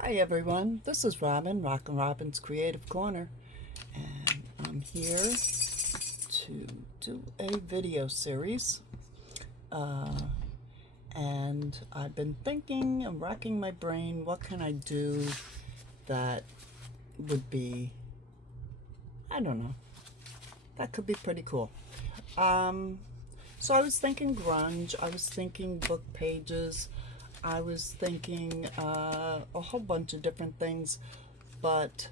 Hi everyone, this is Robin, Rockin' Robin's Creative Corner, and I'm here to do a video series. And I've been thinking and racking my brain, what can I do that would be, I don't know, that could be pretty cool. So I was thinking grunge, I was thinking book pages, I was thinking a whole bunch of different things, but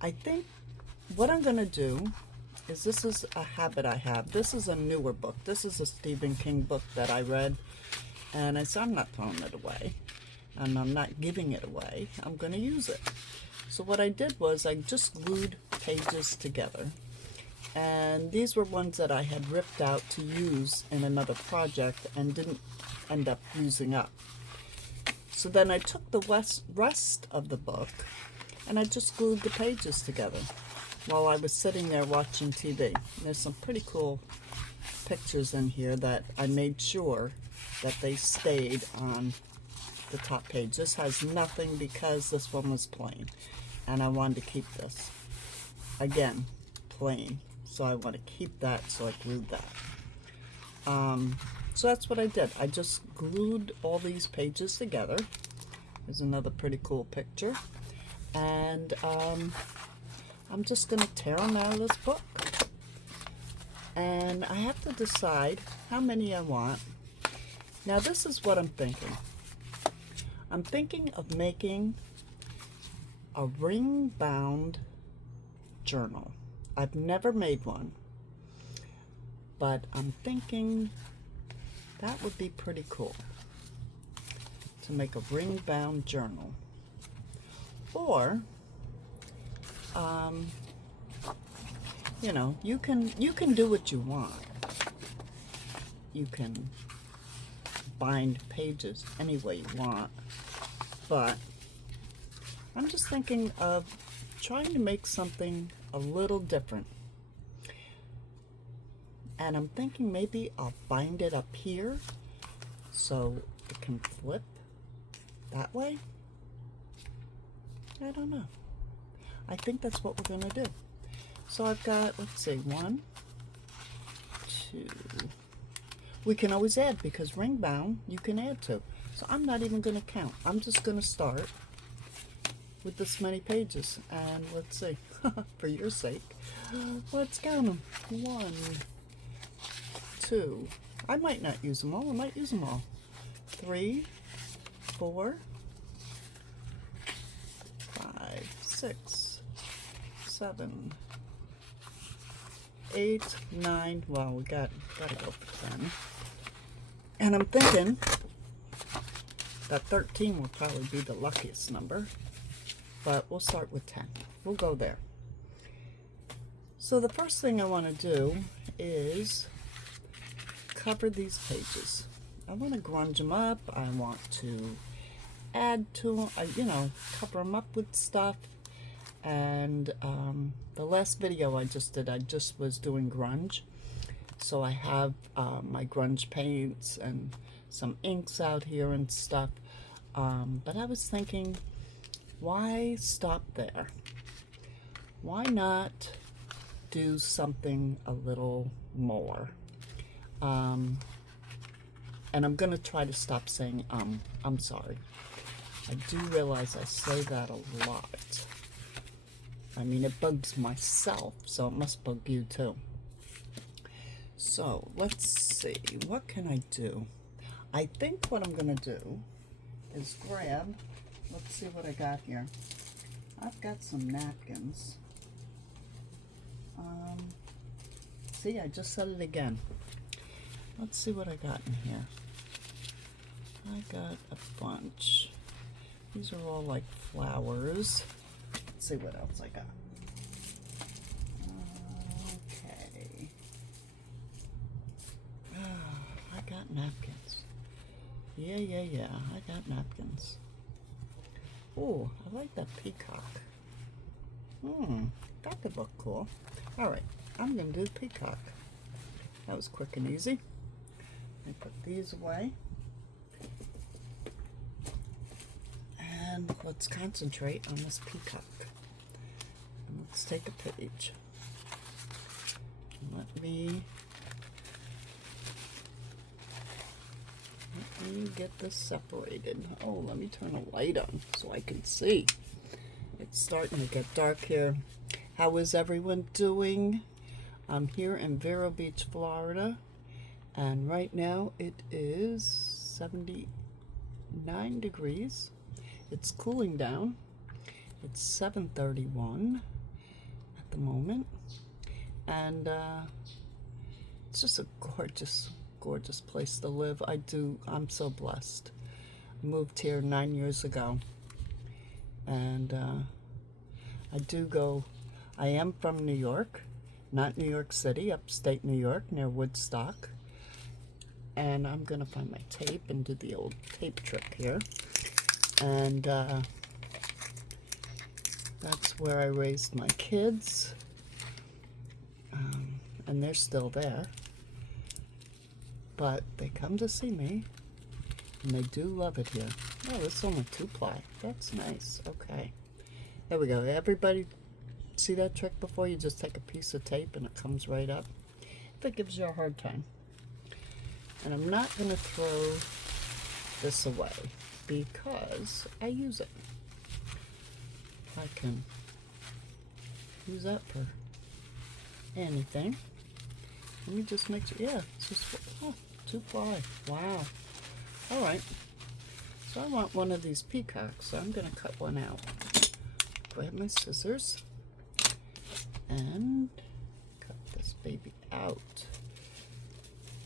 I think what I'm going to do is, this is a habit I have. This is a newer book. This is a Stephen King book that I read, and I said I'm not throwing it away, and I'm not giving it away. I'm going to use it. So what I did was I just glued pages together. And these were ones that I had ripped out to use in another project and didn't end up using up. So then I took the rest of the book and I just glued the pages together while I was sitting there watching TV. There's some pretty cool pictures in here that I made sure that they stayed on the top page. This has nothing because this one was plain, and I wanted to keep this. Again, plain. So I want to keep that, so I glued that. So that's what I did. I just glued all these pages together. There's another pretty cool picture. And I'm just going to tear them out of this book. And I have to decide how many I want. Now this is what I'm thinking. I'm thinking of making a ring-bound journal. I've never made one, but I'm thinking that would be pretty cool to make a ring-bound journal. Or, you know, you can do what you want. You can bind pages any way you want, but I'm just thinking of trying to make something a little different. And I'm thinking maybe I'll bind it up here so it can flip that way. I don't know. I think that's what we're going to do. So I've got, let's see, 1, 2. We can always add, because ring bound you can add to. So I'm not even going to count. I'm just going to start with this many pages, and let's see. For your sake, let's count them. 1, 2. I might not use them all. I might use them all. 3, 4, 5, 6, 7, 8, 9. Well, we gotta go for 10. And I'm thinking that 13 will probably be the luckiest number, but we'll start with 10. We'll go there. So the first thing I want to do is cover these pages. I want to grunge them up. I want to add to them, you know, cover them up with stuff. And the last video I just did, I just was doing grunge. So I have my grunge paints and some inks out here and stuff. But I was thinking, why stop there? Why not do something a little more? And I'm going to try to stop saying I'm sorry. I do realize I say that a lot. I mean, it bugs myself, so it must bug you too. So let's see, what can I do? I think what I'm going to do is grab, let's see what I got here. I've got some napkins. See, I just said it again. Let's see what I got in here. I got a bunch. These are all like flowers. Let's see what else I got. Okay. I got napkins. Yeah. I got napkins. Oh, I like that peacock. That could look cool. All right, I'm going to do the peacock. That was quick and easy. I put these away. let's concentrate on this peacock. And let's take a page. Let me get this separated. Oh, let me turn a light on so I can see. It's starting to get dark here. How is everyone doing? I'm here in Vero Beach, Florida, and right now it is 79 degrees. It's cooling down. It's 7:31 at the moment, and it's just a gorgeous place to live. I'm so blessed. I moved here 9 years ago, and I am from New York, not New York City, upstate New York, near Woodstock. And I'm gonna find my tape and do the old tape trick here. And that's where I raised my kids, and they're still there. But they come to see me, and they do love it here. Oh, this is only 2-ply. That's nice. Okay. There we go. Everybody see that trick before? You just take a piece of tape and it comes right up. If it gives you a hard time. And I'm not going to throw this away because I use it. I can use that for anything. Let me just make sure. Yeah, it's just 2-ply. Wow. All right. So I want one of these peacocks, so I'm going to cut one out. Grab my scissors and cut this baby out.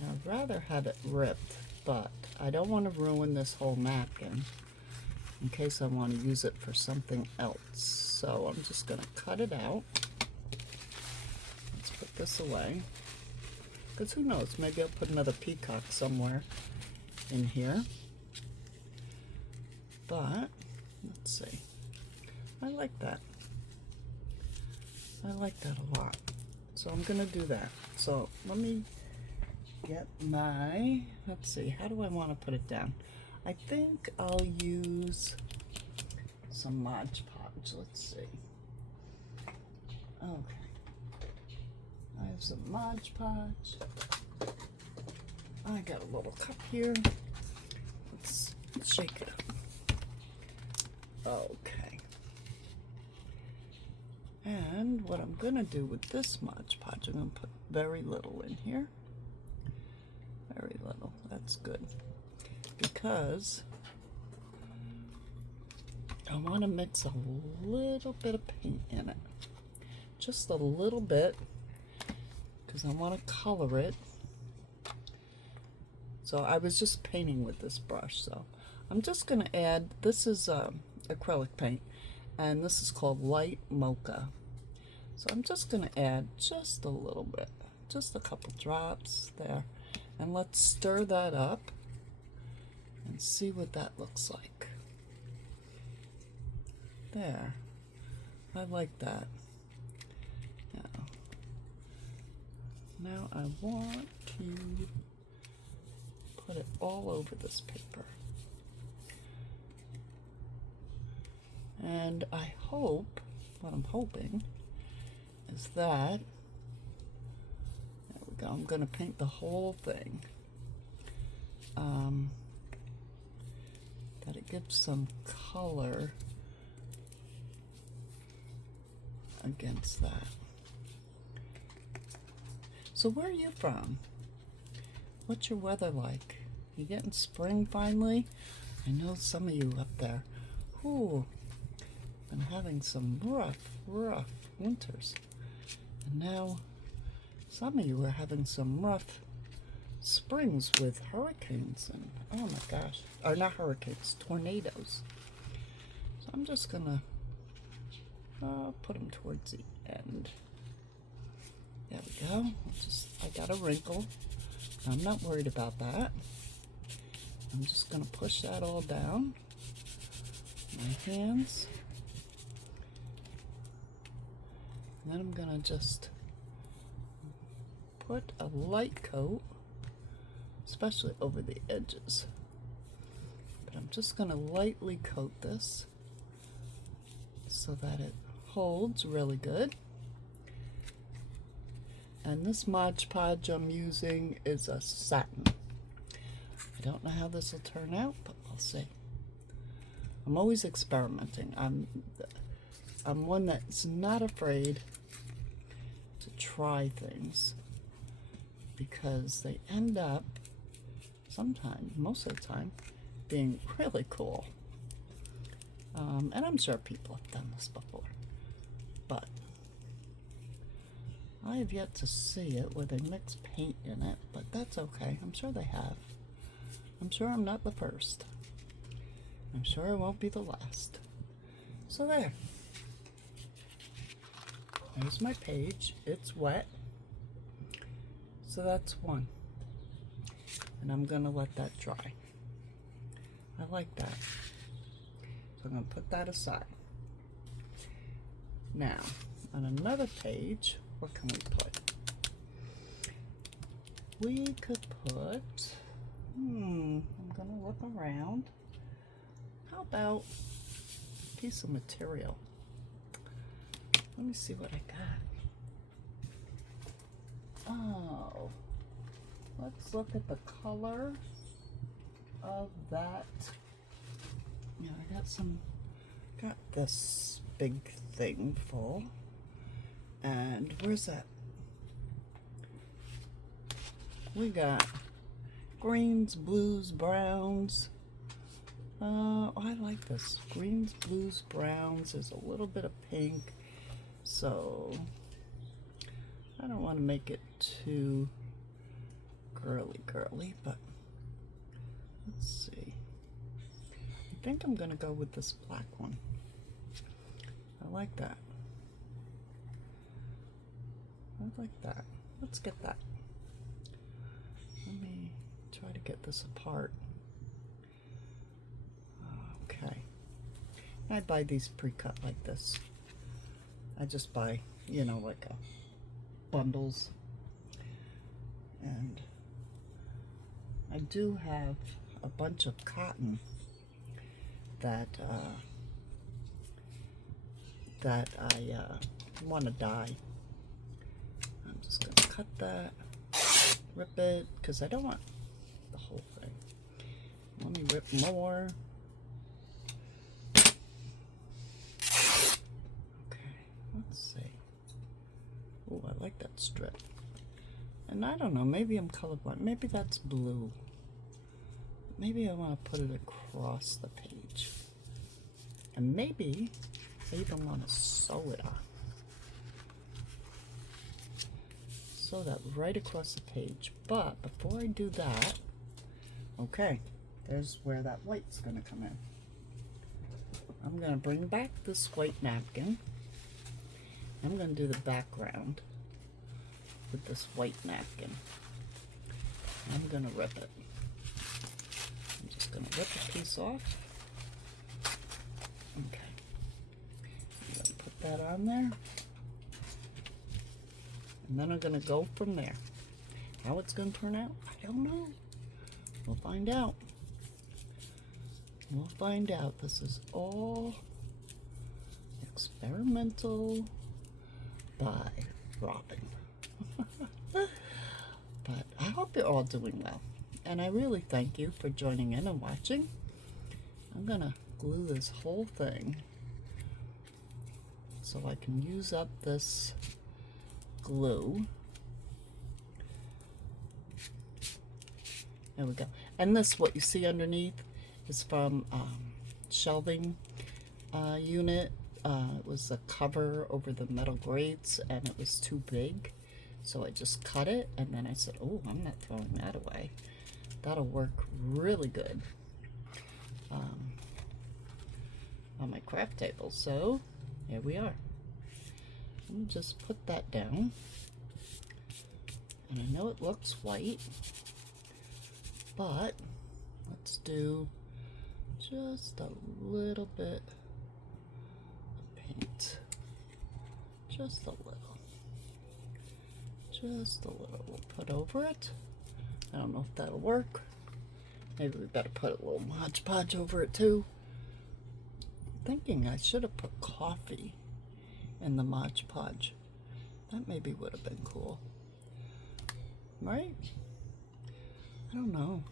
Now, I'd rather have it ripped, but I don't want to ruin this whole napkin in case I want to use it for something else. So I'm just going to cut it out. Let's put this away. Because who knows, maybe I'll put another peacock somewhere in here. But, let's see. I like that. I like that a lot. So I'm going to do that. So let me get my, let's see, how do I want to put it down? I think I'll use some Mod Podge. Let's see. Okay. I have some Mod Podge. I got a little cup here. Let's shake it up. Okay. And what I'm going to do with this Mod Podge, I'm going to put very little in here. Very little. That's good. Because I want to mix a little bit of paint in it. Just a little bit. Because I want to color it. So I was just painting with this brush. So I'm just going to add, this is acrylic paint. And this is called Light Mocha. So I'm just going to add just a little bit. Just a couple drops there. And let's stir that up and see what that looks like. There. I like that. Now I want to put it all over this paper. And I hope, what I'm hoping, is that, there we go, I'm going to paint the whole thing. That it gives some color against that. So where are you from? What's your weather like? You getting spring finally? I know some of you up there. Ooh, been having some rough winters. And now some of you are having some rough springs with hurricanes and, oh my gosh, or not hurricanes, tornadoes. So I'm just gonna put them towards the end. There we go. I got a wrinkle. I'm not worried about that. I'm just gonna push that all down. My hands. And then I'm gonna just put a light coat, especially over the edges. But I'm just gonna lightly coat this so that it holds really good. And this Mod Podge I'm using is a satin. I don't know how this will turn out, but we'll see. I'm always experimenting. I'm one that's not afraid to try things, because they end up sometimes, most of the time, being really cool. And I'm sure people have done this before, but I have yet to see it where they mix paint in it, but that's okay. I'm sure they have. I'm sure I'm not the first. I'm sure I won't be the last. So there. There's my page. It's wet. So that's one. And I'm going to let that dry. I like that. So I'm going to put that aside. Now, on another page, what can we put? We could put, I'm going to look around. How about a piece of material? Let me see what I got. Oh, let's look at the color of that. Yeah, I got this big thing full. And where's that? We got greens, blues, browns. I like this. Greens, blues, browns. There's a little bit of pink. So I don't want to make it too girly, but let's see. I think I'm going to go with this black one. I like that. I like that. Let's get that. Let me try to get this apart. Okay. I buy these pre-cut like this. I just buy, you know, like bundles. And I do have a bunch of cotton that I want to dye. I'm just going to cut that, rip it, because I don't want the whole thing. Let me rip more. Okay, let's see. Oh, I like that strip. And I don't know, maybe I'm colorblind. Maybe that's blue. Maybe I want to put it across the page. And maybe I even want to sew it on. Sew that right across the page. But before I do that, okay, there's where that white's going to come in. I'm going to bring back this white napkin. I'm going to do the background with this white napkin. I'm going to rip it. I'm just going to rip a piece off. Okay. I'm going to put that on there. And then I'm going to go from there. How it's going to turn out, I don't know. We'll find out. We'll find out. This is all experimental by Robin. But I hope you're all doing well. And I really thank you for joining in and watching. I'm going to glue this whole thing so I can use up this glue. There we go. And this, what you see underneath, is from shelving unit. It was a cover over the metal grates and it was too big. So I just cut it and then I said, oh, I'm not throwing that away. That'll work really good on my craft table. So here we are. Let me just put that down. And I know it looks white, but let's do just a little bit of paint. Just a little. Just a little. We'll put over it. I don't know if that'll work. Maybe we better put a little Mod Podge over it too. thinking I should have put coffee in the Mod Podge. That maybe would have been cool. Right? I don't know.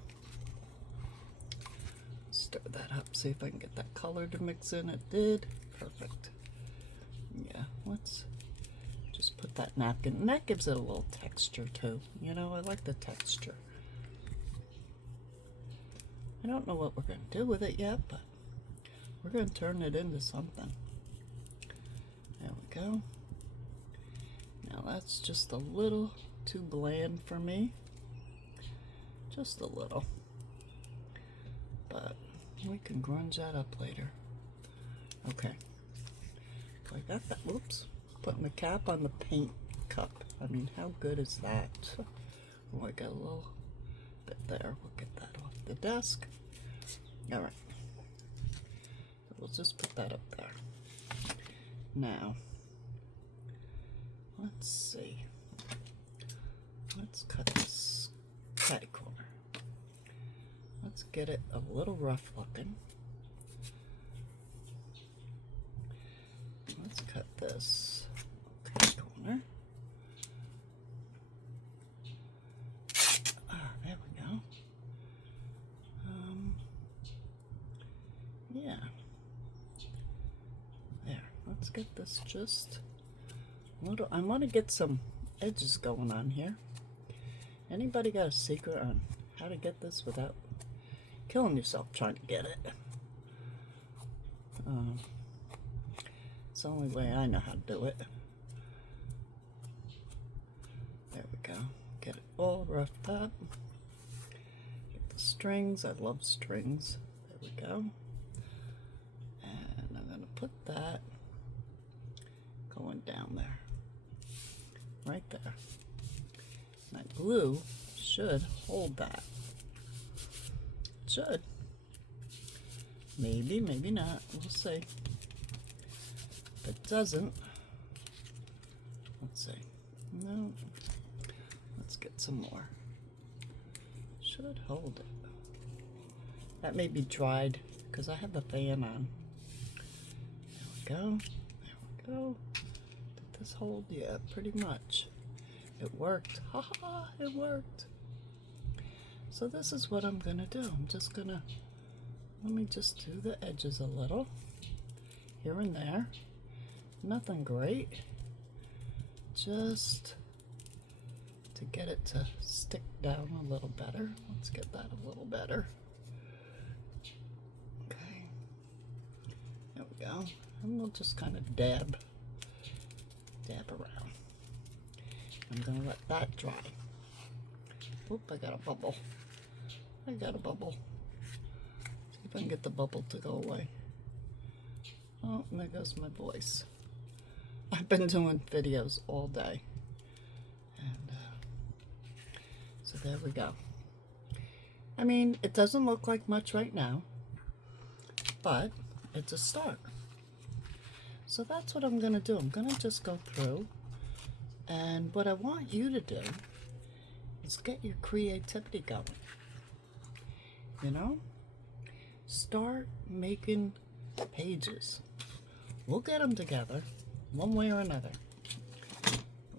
Stir that up, see if I can get that color to mix in. It did. Perfect. Yeah, let's just put that napkin. And that gives it a little texture too. You know, I like the texture. I don't know what we're going to do with it yet, but we're going to turn it into something. There we go. Now that's just a little too bland for me. Just a little. But we can grunge that up later. Okay. So I got that. Whoops. Putting the cap on the paint cup. I mean, how good is that? Oh, I got a little bit there. We'll get that off the desk. All right. So we'll just put that up there. Now, let's see. Let's cut this catty corner. Let's get it a little rough looking. Let's cut this catty corner. There we go. Yeah. There. Let's get this just a little. I want to get some edges going on here. Anybody got a secret on how to get this without killing yourself trying to get it? It's the only way I know how to do it. There we go. Get it all roughed up. Get the strings. I love strings. There we go. And I'm going to put that going down there. Right there. That glue should hold that. It should. Maybe, maybe not. We'll see. If it doesn't, let's see. No. Let's get some more. Should hold it. That may be dried because I have the fan on. There we go. There we go. Did this hold? Yeah, pretty much. It worked. Ha ha, it worked. So this is what I'm gonna do. I'm just gonna, let me just do the edges a little. Here and there. Nothing great. Just to get it to stick down a little better. Let's get that a little better. Okay. There we go. And we'll just kind of dab around. I'm gonna let that dry. Oop, I got a bubble. I got a bubble. See if I can get the bubble to go away. Oh, and there goes my voice. I've been doing videos all day. And so there we go. I mean, it doesn't look like much right now, but it's a start. So that's what I'm gonna do. I'm gonna just go through, and what I want you to do is get your creativity going. You know? Start making pages. We'll get them together one way or another.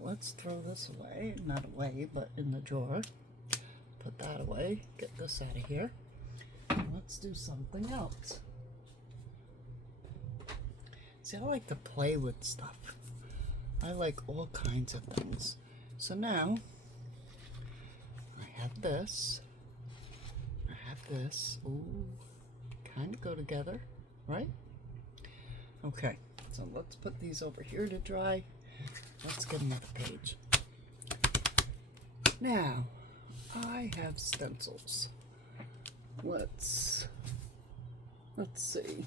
Let's throw this away. Not away, but in the drawer. Put that away. Get this out of here. Let's do something else. See, I like to play with stuff. I like all kinds of things. So now, I have this. I have this. Ooh, kind of go together, right? Okay, so let's put these over here to dry. Let's get another page. Now, I have stencils. Let's see.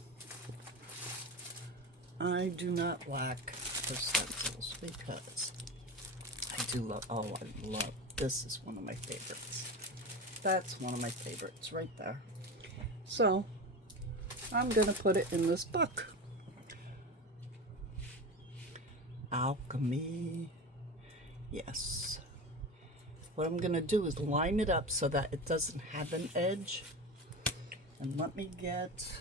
I do not lack for stencils because I do love, oh, I love, this is one of my favorites. That's one of my favorites right there. So, I'm going to put it in this book. Alchemy. Yes. What I'm going to do is line it up so that it doesn't have an edge. And let me get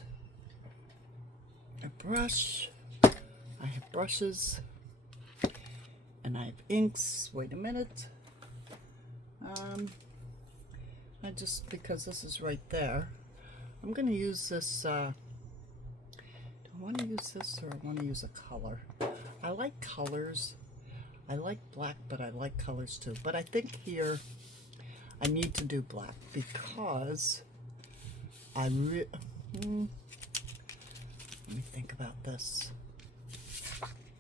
a brush. I have brushes. And I have inks. Wait a minute. Because this is right there, I'm going to use this. Do I want to use this or I want to use a color? I like colors. I like black, but I like colors too. But I think here I need to do black because let me think about this.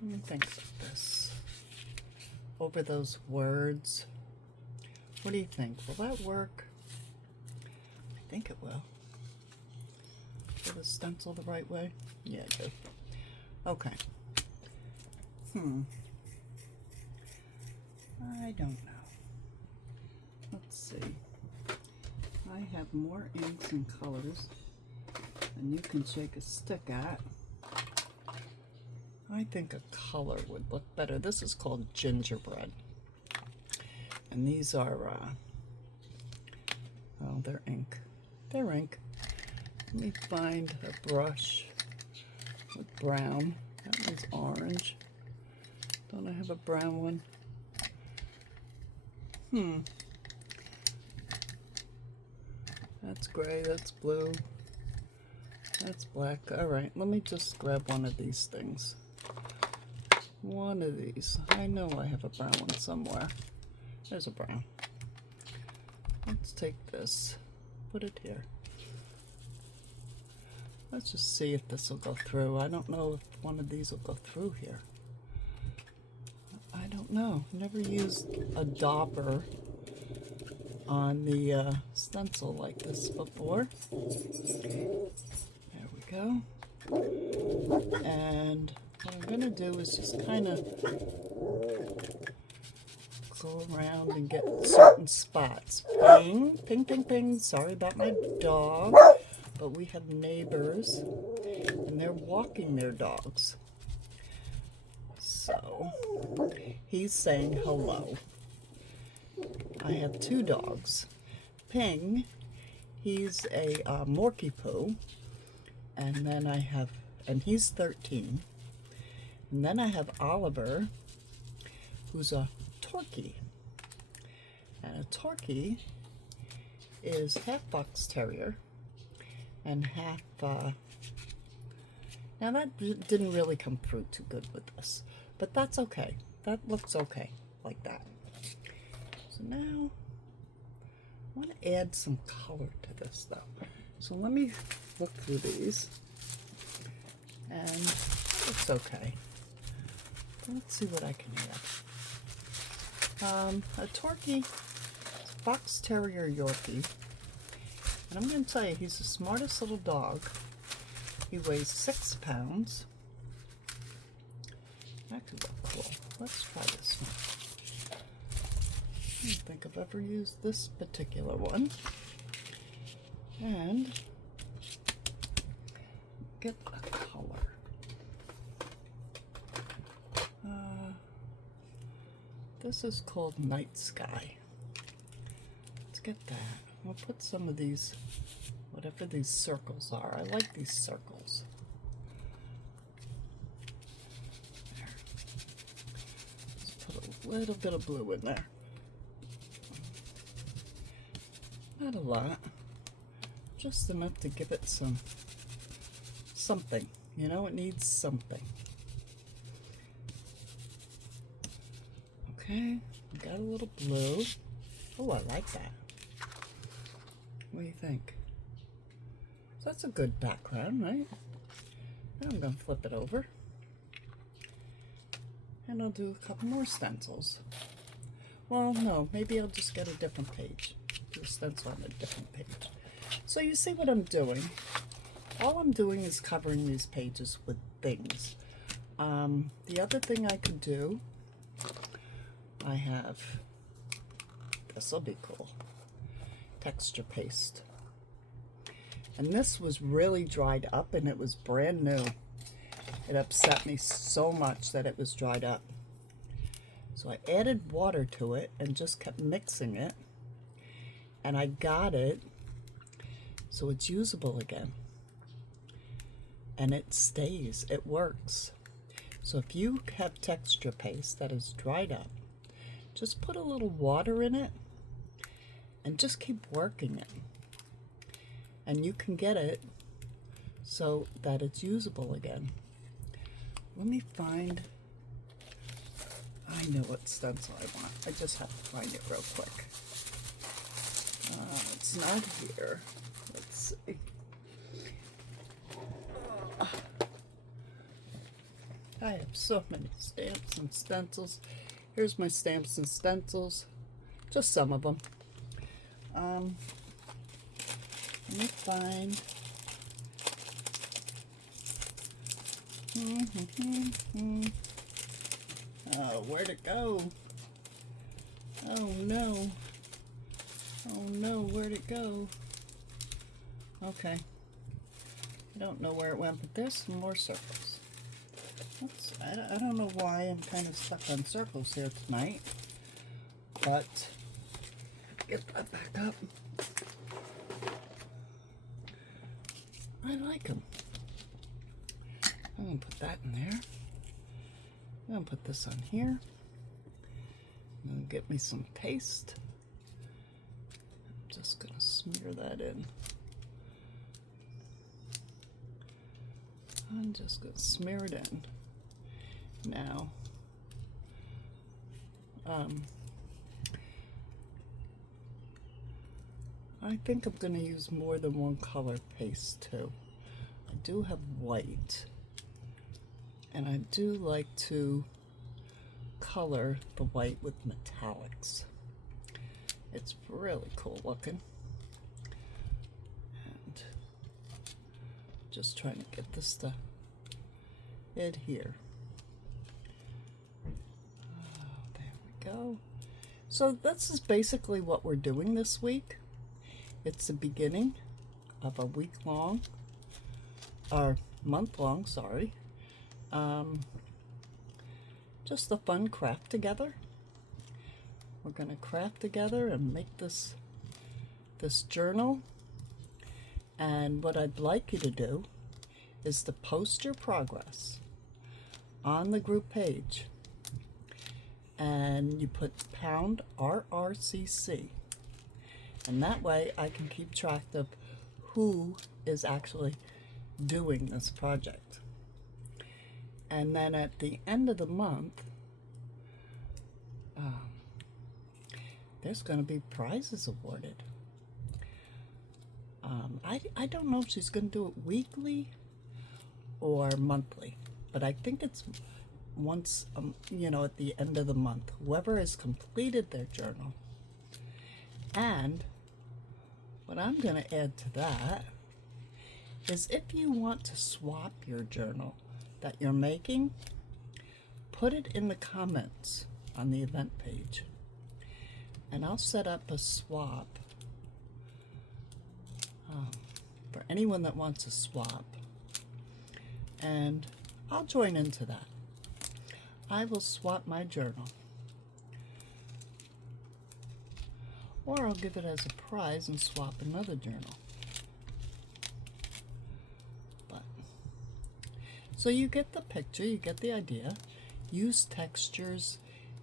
Let me think about this. Over those words. What do you think? Will that work? I think it will. Do the stencil the right way? Yeah, I do. Okay. I don't know. Let's see. I have more inks and colors than you can shake a stick at. I think a color would look better. This is called gingerbread. And these are, oh, they're ink. They're ink. Let me find a brush with brown. That one's orange. Don't I have a brown one? That's gray, that's blue, that's black. All right, let me just grab one of these things. One of these. I know I have a brown one somewhere. There's a brown. Let's take this, put it here. Let's just see if this will go through. I don't know if one of these will go through here. I don't know. Never used a dauber on the stencil like this before. There we go. And what I'm going to do is just kind of go around and get certain spots. Ping, ping, ping, ping. Sorry about my dog, but we have neighbors and they're walking their dogs. So he's saying hello. I have two dogs. Ping, he's a Morky Poo, and then and he's 13. And then I have Oliver, who's a Torkie. And a Torkie is half Fox Terrier and half, now that didn't really come through too good with this, but that's okay. That looks okay like that. So now I want to add some color to this though. So let me look through these, and it looks okay. Let's see what I can add. A Torkie, Fox Terrier Yorkie, and I'm going to tell you, he's the smartest little dog. He weighs 6 pounds. That could look cool. Let's try this one. I don't think I've ever used this particular one. And get a color. This is called Night Sky. Let's get that. We'll put some of these, whatever these circles are. I like these circles. There. Let's put a little bit of blue in there. Not a lot. Just enough to give it something. You know, it needs something. Okay, got a little blue. Oh, I like that. What do you think? So that's a good background, right? Now I'm going to flip it over. And I'll do a couple more stencils. Well, no, maybe I'll just get a different page. Do a stencil on a different page. So you see what I'm doing? All I'm doing is covering these pages with things. The other thing I could do, I have, this will be cool, texture paste. And this was really dried up and it was brand new. It upset me so much that it was dried up. So I added water to it and just kept mixing it. And I got it so it's usable again. and it stays, it works. So if you have texture paste that is dried up, just put a little water in it and just keep working it. And you can get it so that it's usable again. Let me find, I know what stencil I want. I just have to find it real quick. It's not here. Let's see. I have so many stamps and stencils. Here's my stamps and stencils. Just some of them. Let me find. Oh, where'd it go? Oh no. Oh no, where'd it go? Okay. I don't know where it went, but there's some more circles. Oops, I don't know why I'm kind of stuck on circles here tonight, but get that back up. I like them. I'm going to put that in there. I'm going to put this on here. I'm going to get me some paste. I'm just going to smear that in. I'm just going to smear it in. Now, I think I'm going to use more than one color paste too. I do have white, and I do like to color the white with metallics. It's really cool looking. And just trying to get this to adhere. There we go. So this is basically what we're doing this week. It's the beginning of a week-long, or month-long, sorry. Just a fun craft together. We're going to craft together and make this journal. And what I'd like you to do is to post your progress on the group page. And you put pound RRCC. And that way I can keep track of who is actually doing this project. And then at the end of the month, there's going to be prizes awarded. I don't know if she's going to do it weekly or monthly, but I think it's once, at the end of the month. Whoever has completed their journal. And what I'm going to add to that is if you want to swap your journal that you're making, put it in the comments on the event page. And I'll set up a swap for anyone that wants a swap. And I'll join into that. I will swap my journal. Or I'll give it as a prize and swap another journal. So you get the picture, you get the idea. Use textures,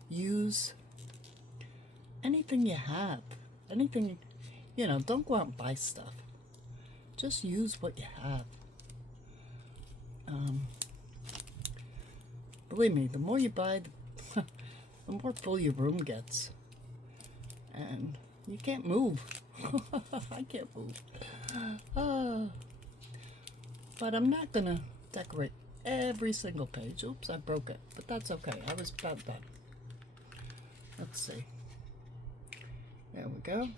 use anything you have. Anything, don't go out and buy stuff. Just use what you have. Believe me, the more you buy, the more full your room gets. And you can't move. I can't move. But I'm not going to decorate every single page. Oops, I broke it. But that's okay. I was about done. Let's see. There we go.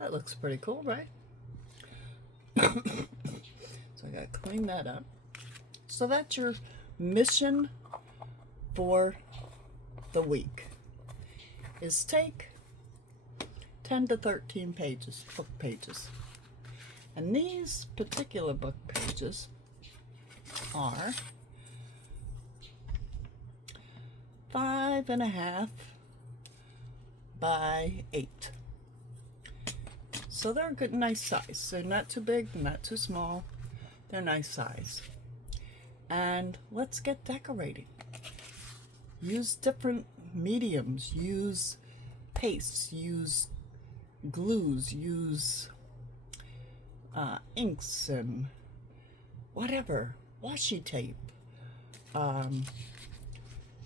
That looks pretty cool, right? So I got to clean that up. So that's your mission for the week. Is take 10 to 13 pages, book pages. And these particular book pages are 5.5 by 8. So they're a good, nice size. They're not too big, not too small. They're nice size. And let's get decorating. Use different mediums. Use pastes. Use glues. Use inks and whatever. Washi tape.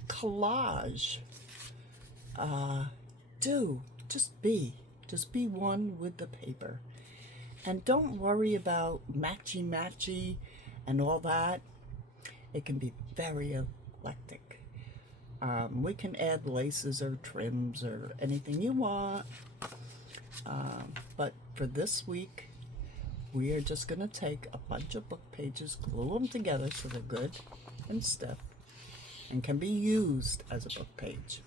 Collage. Just be one with the paper. And don't worry about matchy and all that. It can be very eclectic. We can add laces or trims or anything you want. But for this week, we are just going to take a bunch of book pages, glue them together so they're good and stiff, and can be used as a book page.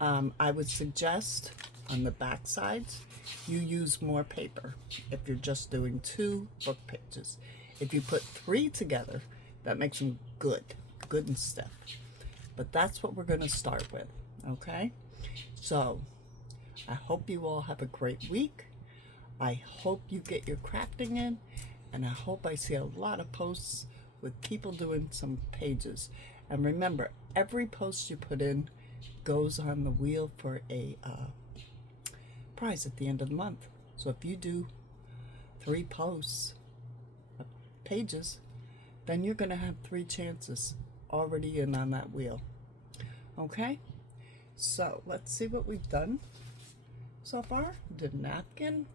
I would suggest on the back sides, you use more paper if you're just doing 2 book pages. If you put 3 together, that makes them good and stiff. But that's what we're going to start with, okay? So, I hope you all have a great week. I hope you get your crafting in, and I hope I see a lot of posts with people doing some pages. And remember, every post you put in goes on the wheel for a prize at the end of the month. So if you do 3 posts, pages, then you're going to have 3 chances already in on that wheel. Okay? So let's see what we've done so far. Did napkin.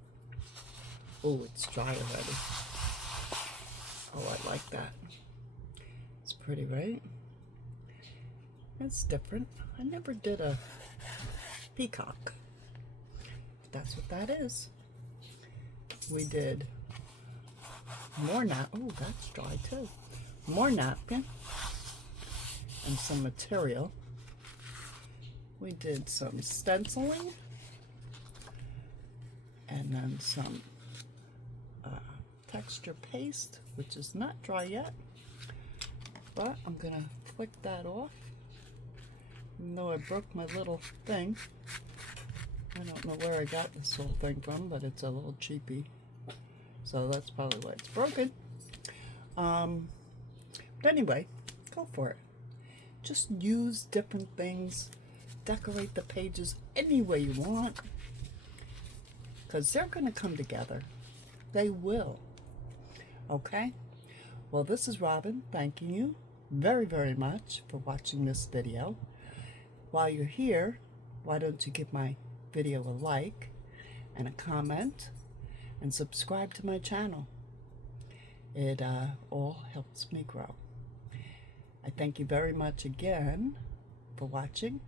Oh, it's dry already. Oh, I like that. It's pretty, right? It's different. I never did a peacock. That's what that is. We did more oh, that's dry too. More napkin and some material. We did some stenciling and then some texture paste, which is not dry yet, but I'm gonna flick that off. Even though I broke my little thing. I don't know where I got this whole thing from, but it's a little cheapy. So that's probably why it's broken. But anyway, go for it. Just use different things. Decorate the pages any way you want. Because they're going to come together. They will. Okay? Well, this is Robin thanking you very, very much for watching this video. While you're here, why don't you give my video a like and a comment and subscribe to my channel. It all helps me grow. I thank you very much again for watching,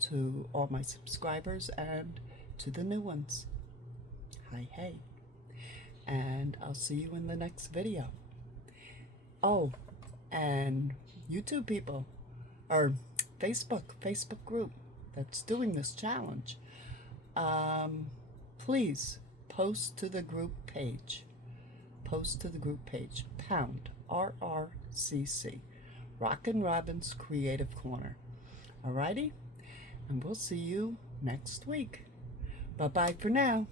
to all my subscribers and to the new ones. Hi, hey. And I'll see you in the next video. Oh, and YouTube people, or Facebook group that's doing this challenge. Please post to the group page. Post to the group page. Pound RRCC. Rockin' Robin's Creative Corner. Alrighty? And we'll see you next week. Bye-bye for now.